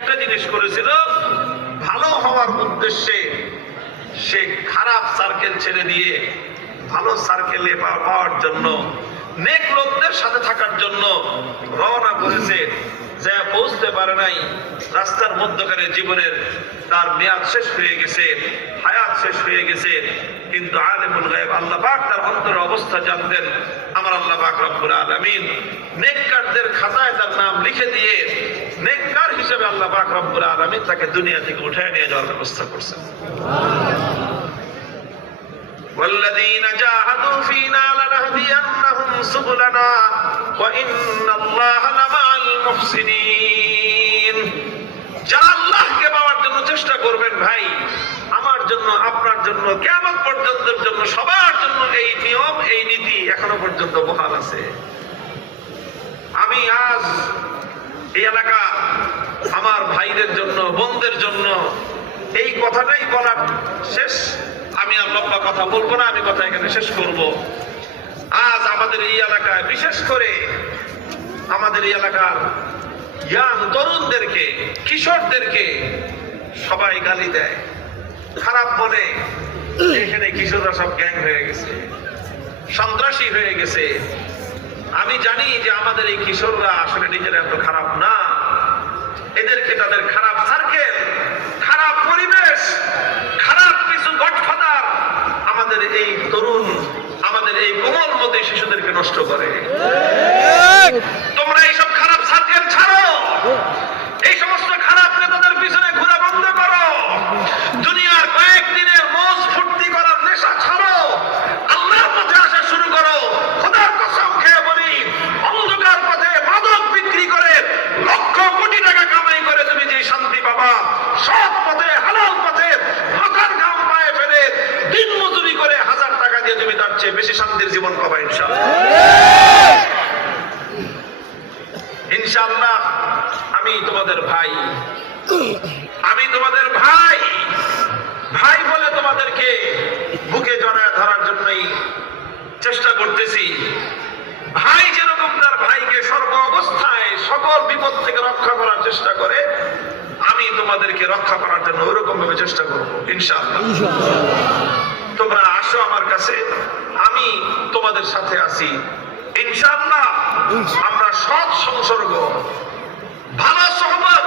একটা জিনিস করেছিল, ভালো হওয়ার উদ্দেশ্যে সে খারাপ সার্কেল ছেড়ে দিয়ে ভালো সার্কেলে পাওয়ার জন্য, নেক লোকদের সাথে থাকার জন্য রওনা করেছে। যে পৌঁছতে পারে নাই, রাস্তার মধ্যখানে জীবনের তার মেয়াদ শেষ হয়ে গেছে, হায়াত শেষ হয়ে গেছে। কিন্তু আলিমুল গায়ব আল্লাহ পাক তার অন্তরের অবস্থা জানতেন। আমার আল্লাহ পাক রব্বুল আলামিন নেককারদের খাতায় তার নাম লিখে দিয়ে নেককার হিসেবে আল্লাহ পাক রব্বুল আলামিন তাকে দুনিয়া থেকে উঠায় নিয়ে যাওয়ার ব্যবস্থা করছেন। والذين جاهدوا فينا لنهدينهم سبلنا وإن الله لمع المحسنين। যারা আল্লাহকে পাওয়ার জন্য চেষ্টা করবেন ভাই, আমার জন্য, আপনার জন্য, কিয়ামত পর্যন্তের জন্য, সবার জন্য এই নিয়ম, এই নীতি এখনো পর্যন্ত বহাল আছে। আমি আজ এই এলাকা আমার ভাইদের জন্য, বোনদের জন্য এই কথাটাই বলার শেষ। আমি আর লম্বা কথা বলবো না, আমি কথা এখানে শেষ করব। আজ আমাদের এই এলাকায়, বিশেষ করে আমাদের এই এলাকার ইয়াং তরুণদেরকে, কিশোরদেরকে সবাই গালি দেয়, খারাপ বলে। এখানে কিশোররা সব গ্যাং হয়ে গেছে, সন্ত্রাসী হয়ে গেছে। আমি জানি যে আমাদের এই কিশোররা আসলে নিজেরা এত খারাপ না। এদেরকে তাদের খারাপ সার্কেল, খারাপ পরিবেশ, খারাপ কিছু গডফাদার আমাদের এই তরুণ, আমাদের এই কোমলমতি শিশুদেরকে নষ্ট করে। তোমরা এইসব খারাপ সার্কেল ছাড়ো, এই সমস্ত খারাপ নেতাদের পিছনে ঘোরা বন্ধ করো, দুনিয়ার কয়েকদিনের মৌজ ফুর্তি করার নেশা ছাড়ো, আল্লাহর পথে আসা শুরু করো। খোদার কসম খেয়ে বলি, অন্ধকার পথে মাদক বিক্রি করে লক্ষ কোটি টাকা কামাই করে তুমি যে শান্তি পাবা, সৎ পথে, হালাল পথে মাথার ঘাম পায়ে ফেলে দিন মজুরি করে 1000 টাকা দিয়ে তুমি তার চেয়ে বেশি শান্তির জীবন পাবা ইনশাআল্লাহ। ইনশাআল্লাহ। আমি তোমাদের ভাই, আমি তোমাদের ভাই, ভাই বলে তোমাদেরকে বুকে জড়ায় ধরার জন্যই চেষ্টা করতেছি। ভাই যেরকম তার ভাইকে সর্ব অবস্থায় সকল বিপদ থেকে রক্ষা করার চেষ্টা করে, আমি তোমাদেরকে রক্ষা করার জন্য ওইরকম ভাবে চেষ্টা করবো ইনশাআল্লাহ। তোমরা আসো আমার কাছে, আমি তোমাদের সাথে আছি ইনশাআল্লাহ। আমরা সৎ সংসর্গ, ভালো সহবত,